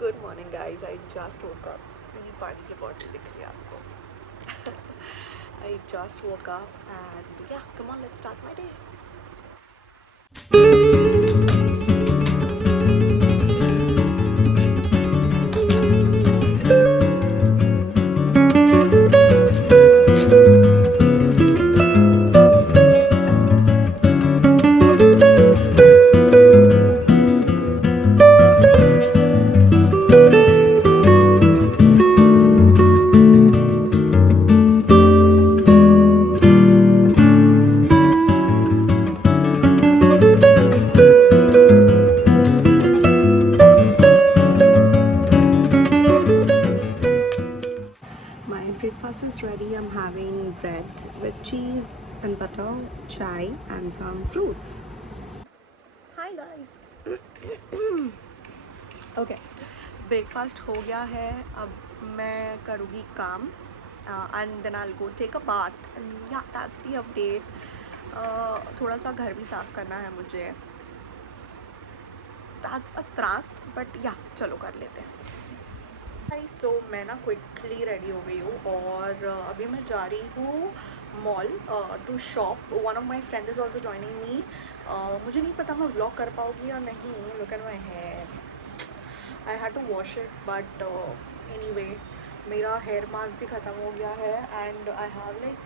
Good morning guys, I just woke up. मेरी पानी की बॉटल दिख रही है आपको? I just woke up and yeah come on, let's start my day. My breakfast is ready. I'm having bread with cheese and butter, chai, and some fruits. Hi guys. Okay, breakfast हो गया है। अब मैं करूँगी काम and then I go take a bath and yeah that's the update. थोड़ा सा घर भी साफ़ करना है मुझे। दैट्स अ त्रास बट या चलो कर लेते हैं। सो मैं ना क्विकली रेडी हो गई हूँ और अभी मैं जा रही हूँ mall to shop. One of my friend is also joining me. मुझे नहीं पता मैं व्लॉग कर पाऊँगी या नहीं। Look at my hair, I had to wash it but anyway मेरा हेयर मास्क भी ख़त्म हो गया है एंड आई हैव लाइक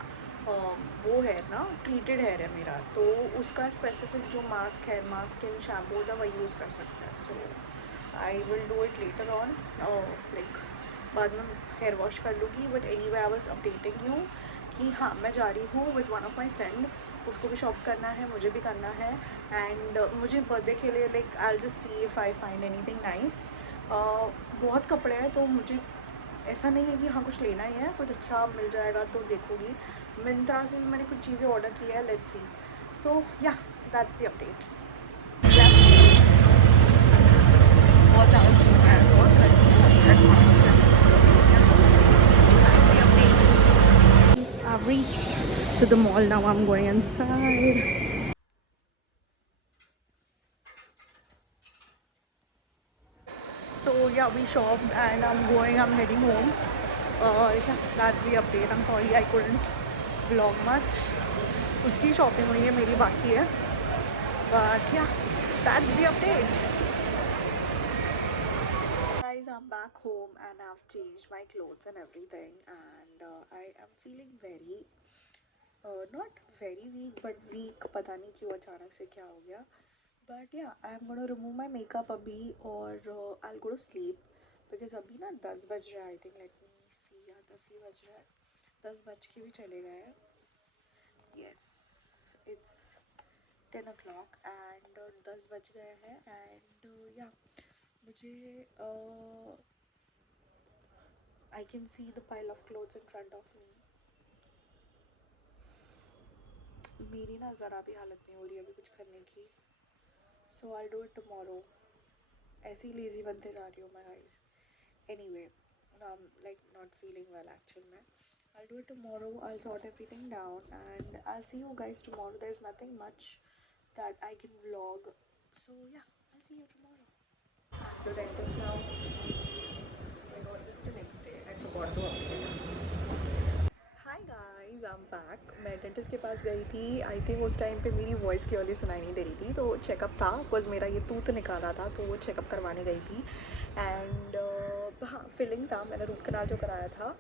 वो हेयर ना ट्रीटेड हेयर है मेरा, तो उसका स्पेसिफिक जो मास्क है, मास्क इन शैम्पू होता है वही यूज़ कर सकते हैं। So I will do it later on, like बाद में हेयर वॉश कर लूँगी। But anyway I was updating you कि हाँ मैं जा रही हूँ with one of my friend. उसको भी शॉप करना है, मुझे भी करना है एंड मुझे बर्थडे के लिए like I just see if I find anything nice. बहुत कपड़े हैं तो मुझे ऐसा नहीं है कि हाँ कुछ लेना ही है, कुछ अच्छा मिल जाएगा तो देखूँगी। मिंत्रा से भी मैंने कुछ चीज़ें ऑर्डर की है, लेट्स सी। सो या दैट्स द अपडेट। बहुत ज़्यादा धूप है, बहुत गर्मी है अचानक से। I've reached to the mall now. I'm going inside. So yeah, we shopped and I'm heading home. Yeah, that's the update. I'm sorry I couldn't vlog much. उसकी शॉपिंग हुई है, मेरी बाकी है. But yeah, that's the update. Guys, I'm back home and I've changed my clothes and everything, and I am feeling very not very weak but weak. पता नहीं क्यों अचानक से क्या हो गया. But yeah, I'm gonna remove my makeup अभी और I'll go to sleep because अभी ना 10 बज रहा है. I think let me see, या 10 ही बज रहा है. 10 बज के भी चले गए हैं. Yes, it's 10 o'clock and 10 बज गए हैं and yeah, मुझे I can see the pile of clothes in front of me. मेरी ना ज़रा भी हालत नहीं हो रही है अभी कुछ करने की. So I'll do it tomorrow. ऐसे ही लेज़ी बनते जा रही हूँ मैं guys. Anyway, like not feeling well actually मैं. I'll do it tomorrow. I'll sort everything down and I'll see you guys tomorrow. There's nothing much that I can vlog. So yeah, I'll see you tomorrow. The dentist now. Oh my god, it's the next day. I forgot to update. Hi guys, I am back. मैं डेंटिस्ट के पास गई थी। I think उस टाइम पे मेरी voice clearly सुनाई नहीं दे रही थी, तो चेकअप था बिकॉज मेरा ये टूथ निकाला था, तो वो चेकअप करवाने गई थी एंड हाँ फिलिंग था। मैंने रूट कनाल जो कराया था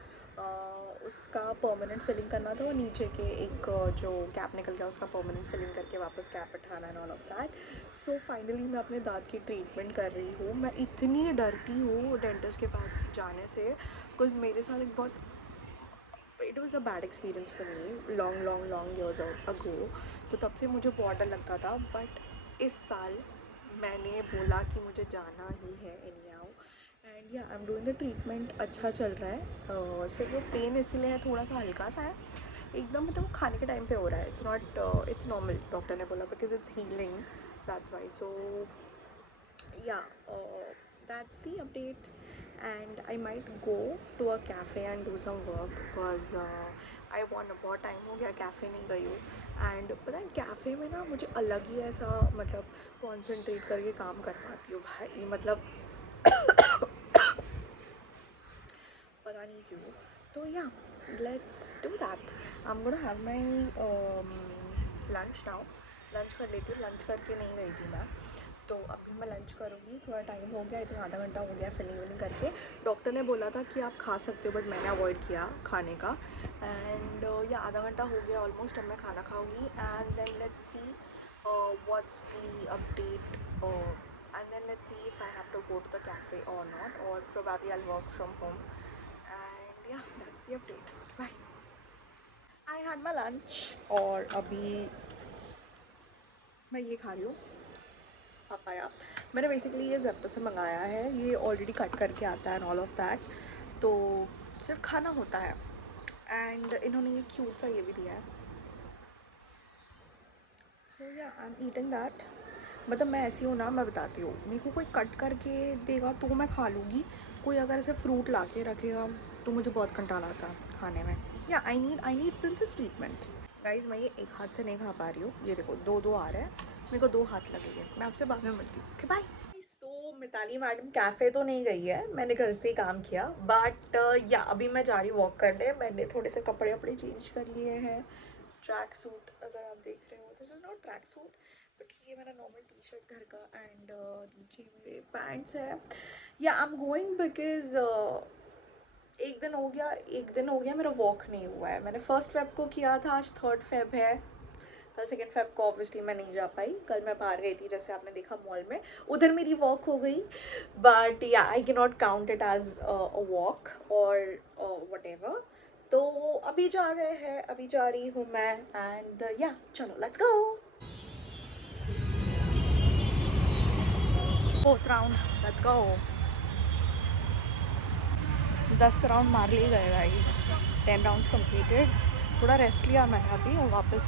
उसका परमानेंट फिलिंग करना था और नीचे के एक जो कैप निकल गया उसका परमानेंट फिलिंग करके वापस कैप बैठाना and all of that. So finally मैं अपने दांत की ट्रीटमेंट कर रही हूँ। मैं इतनी डरती हूँ डेंटिस्ट के पास जाने से बिकॉज मेरे साथ एक बहुत it was a bad experience for me long years ago. तो तब से मुझे बहुत डर लगता था बट इस साल मैंने बोला कि मुझे जाना ही है एनी हाउ एंड या I am doing the treatment. अच्छा चल रहा है। सिर्फ वो पेन इसीलिए है थोड़ा सा हल्का सा है एकदम, मतलब वो खाने के टाइम पे हो रहा है. It's not it's normal, doctor ने बोला because it's healing, that's why. So yeah, that's the update and I might go to a cafe and do some work because I want बहुत टाइम हो गया कैफ़े नहीं गई हूँ. एंड पता है कैफ़े में ना मुझे अलग ही ऐसा मतलब कॉन्सेंट्रेट करके काम कर पाती हूँ भाई. मतलब पता नहीं क्यों। तो या let's do that. I am gonna have my lunch now. Lunch कर लेती हूँ, लंच करके नहीं गई थी मैं, तो अभी मैं लंच करूँगी। थोड़ा टाइम हो गया, आई थिंक आधा घंटा हो गया फिलिंग विलिंग करके। डॉक्टर ने बोला था कि आप खा सकते हो, बट मैंने अवॉइड किया खाने का। एंड या आधा घंटा हो गया ऑलमोस्ट, अब मैं खाना खाऊंगी। And then let's see what's the update, and then let's see if I have to go to the cafe और नॉट, और probably I work from home. And yeah that's the update. Bye. I had my lunch और अभी मैं ये खा रही हूँ पापाया। मैंने बेसिकली ये जेप्टो से मंगाया है, ये ऑलरेडी कट करके आता है एंड ऑल ऑफ दैट, तो सिर्फ खाना होता है। एंड इन्होंने ये क्यूट सा ये भी दिया है। सो या आई एम ईटिंग दैट। मतलब मैं ऐसी हूँ ना, मैं बताती हूँ, मेरे को कोई कट करके देगा तो मैं खा लूँगी, कोई अगर ऐसे फ्रूट ला के रखेगा तो मुझे बहुत कंटाल आता है खाने में। या I need princess treatment. Guys मैं ये एक हाथ से नहीं खा पा रही हूँ, ये देखो दो दो आ रहा है, मेरे को 2 हाथ लगेंगे। मैं आपसे बाद में मिलती हूँ, ओके बाय। तो मिताली मैडम कैफ़े तो नहीं गई है, मैंने घर से ही काम किया, बट या अभी मैं जा रही हूँ वॉक करने। मैंने थोड़े से कपड़े वपड़े चेंज कर लिए हैं। ट्रैक सूट अगर आप देख रहे हो, this is not track suit, but ये मेरा नॉर्मल टी शर्ट घर का, एंड नीचे मेरे पैंट्स है। या आई एम गोइंग बिकॉज एक दिन हो गया मेरा वॉक नहीं हुआ है। मैंने 1 फेब को किया था, आज 3 फेब है। कल 2 फेब को ऑब्वियसली मैं नहीं जा पाई, कल मैं बाहर गई थी जैसे आपने देखा मॉल में, उधर मेरी वॉक हो गई। But yeah I can not count it as a walk और वट एवर। तो अभी जा रहे हैं, अभी जा रही हूँ मैं। एंड या चलो let's go. 4th round, let's go. 10 round मार लिए गए गाइस, 10 राउंड्स कंप्लीटेड। थोड़ा रेस्ट लिया मैंने अभी, और वापस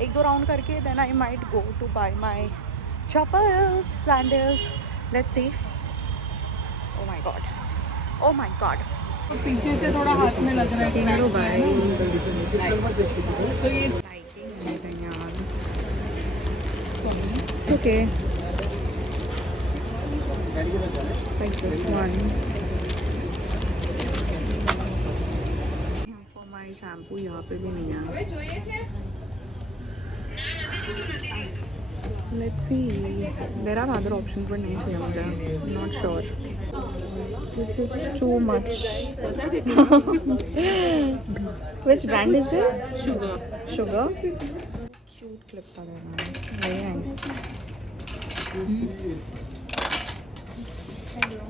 1-2 राउंड करके then I might go to buy my chappals, sandals, let's see. Oh my god, oh my god. पीछे से थोड़ा हाथ में लग रहा है तो ये okay like this one for my shampoo यहाँ पे भी नहीं है। Let's see, there are other options but नहीं चाहिए मुझे, not sure, this is too much. Which brand is this? Sugar. Cute clips are there, very nice. Hello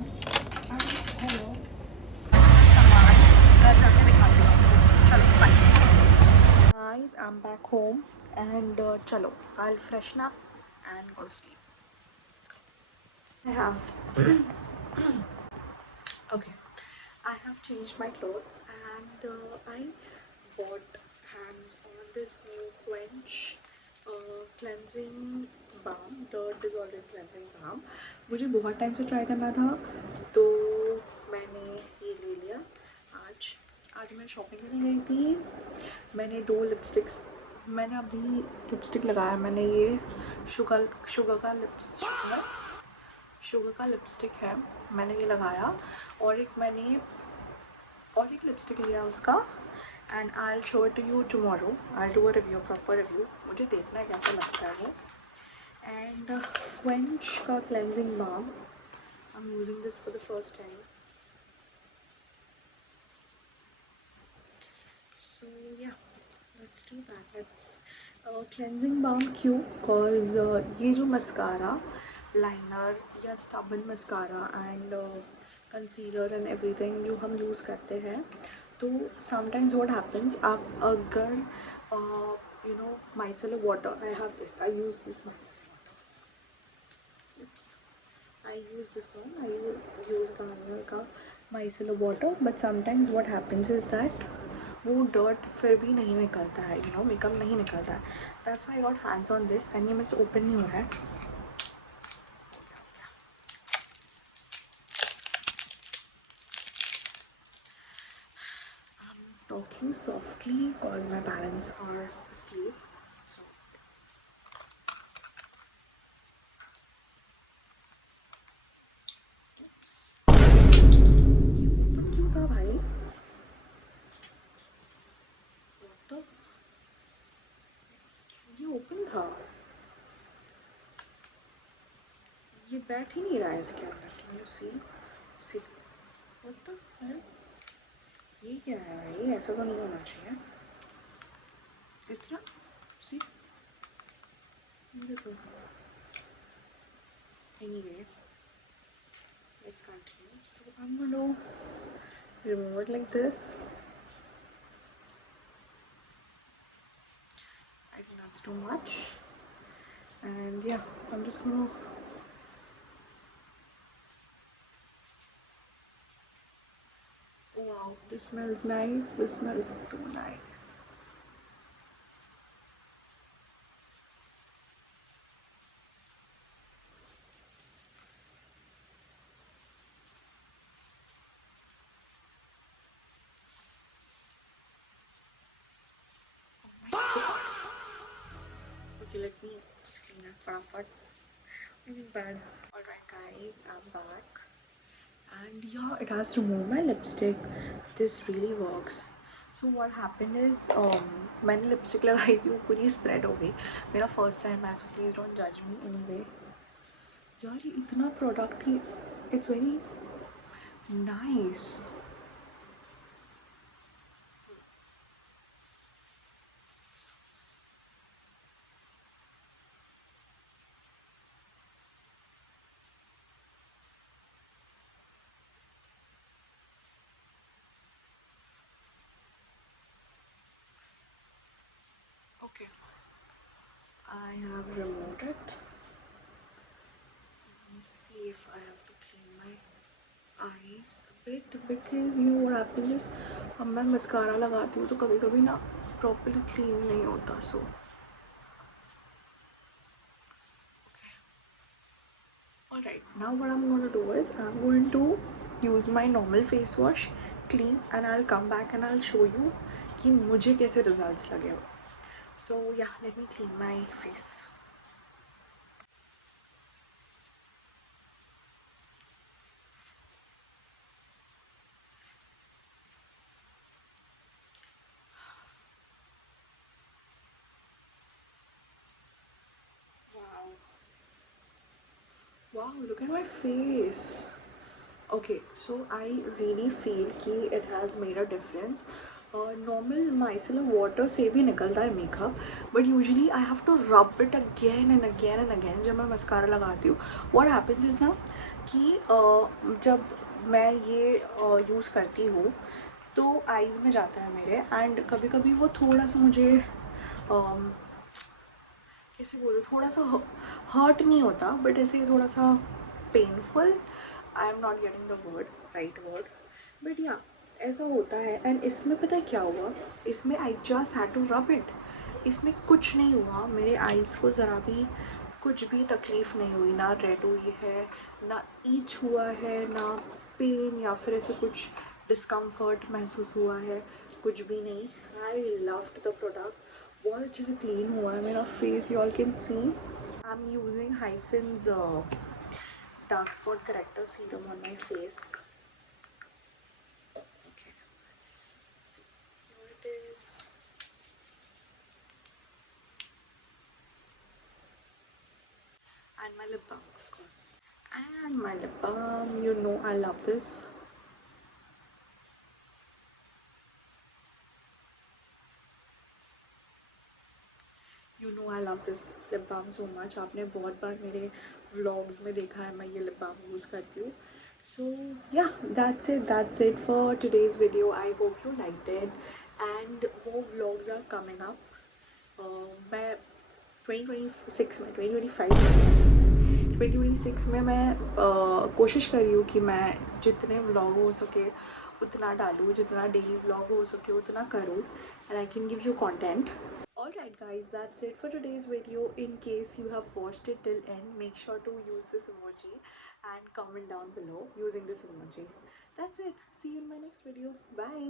सामान घर जाके दिखाती हूँ आपको, चलो bye. Guys I am back home and चलो I will freshen up and go to sleep. I have okay, I have changed my clothes and I bought hands on this new Quench cleansing balm, the dissolving cleansing balm। मुझे बहुत टाइम से ट्राई करना था, तो मैंने ये ले लिया। आज मैं शॉपिंग करने गई थी, मैंने 2 लिपस्टिक्स, मैंने अभी लिपस्टिक लगाया, मैंने ये शुगर का लिपस्टिक है, मैंने ये लगाया, और एक लिपस्टिक लिया उसका। And I will show it to you tomorrow, I will do a review, proper review, मुझे देखना है कैसा लगता है वो। एंड क्वेंच का cleansing balm, I am using this for the first time. So yeah let's do that, let's cleansing balm क्यों, because ये जो मस्कारा, लाइनर या stubborn mascara and concealer and everything जो हम यूज़ करते हैं, तो समटाइम्स व्हाट हैपन्स, आप अगर you know micellar water, I have this, I use this micellar water, I use this one, I use Garnier का micellar water, but sometimes what happens is that वो dirt फिर भी नहीं निकलता है, you know makeup नहीं निकलता है। That's why I got hands on this, and ये मेरे से ओपन नहीं हो रहा है। Talking softly because my parents are asleep. So oops. ये open क्यों था भाई? बैठ ही नहीं रहा है इसके अंदर। Can you see? See what the hell? ये क्या है भाई? ऐसा तो नहीं होना चाहिए। It's not. सी, देखो। Anyway, let's continue. So I'm gonna remove it like this. I think that's too much. And yeah, I'm just gonna. Wow, this smells nice. This smells so nice. Okay, let me just clean it for anything bad. Alright, guys, I'm back. And yeah, it has removed my lipstick. This really works. So what happened is मैंने लिपस्टिक लगाई थी, वो पूरी स्प्रेड हो गई. मेरा first time है, so please don't judge me anyway. यार ये इतना प्रोडक्ट ही, it's very nice. Okay, I have removed it. Let me see if I have to clean my eyes a bit because you know what happens is अब मैं मस्कारा लगाती हूँ तो कभी कभी ना प्रॉपरली क्लीन नहीं होता. So alright, now what I'm going to do is I'm going to use my normal face wash, clean, and I'll come back and I'll show you कि मुझे कैसे results लगे. So yeah, let me clean my face. Wow, look at my face. Okay, so I really feel कि it has made a difference. Normal micellar water से भी निकलता है makeup, but usually I have to rub it again and again and again जब मैं मस्कारा लगाती हूँ. What happens is ना कि जब मैं ये यूज़ करती हूँ तो आईज़ में जाता है मेरे, एंड कभी कभी वो थोड़ा सा मुझे कैसे बोलूँ, थोड़ा सा हर्ट नहीं होता, बट ऐसे थोड़ा सा painful. I am not getting the word, right word, but या ऐसा होता है. एंड इसमें पता है क्या हुआ, इसमें I just had to rub it. इसमें कुछ नहीं हुआ, मेरे आईज़ को ज़रा भी कुछ भी तकलीफ़ नहीं हुई, ना रेड हुई है, ना ईच हुआ है, ना पेन या फिर ऐसे कुछ डिस्कम्फर्ट महसूस हुआ है, कुछ भी नहीं. I loved the product. बहुत अच्छे से क्लीन हुआ है मेरा face, you all can see. I am using Hyphen's dark spot corrector serum on my face. Okay, let's see. Here it is. And my lip balm, of course. And my lip balm, you know I love this. You know I love this lip balm so much. आपने बहुत बार मेरे vlogs में देखा है मैं ये lip balm use करती हूँ. So yeah, that's it for today's video. I hope you liked it, and more vlogs are coming up. मैं 2026 में 2026 में मैं कोशिश कर रही हूँ कि मैं जितने व्लॉग हो सके उतना डालूँ, जितना डेली व्लॉग हो सके उतना करूँ, and I can give you content. Alright guys, that's it for today's video. In case you have watched it till end, make sure to use this emoji and comment down below using this emoji. That's it. See you in my next video. Bye.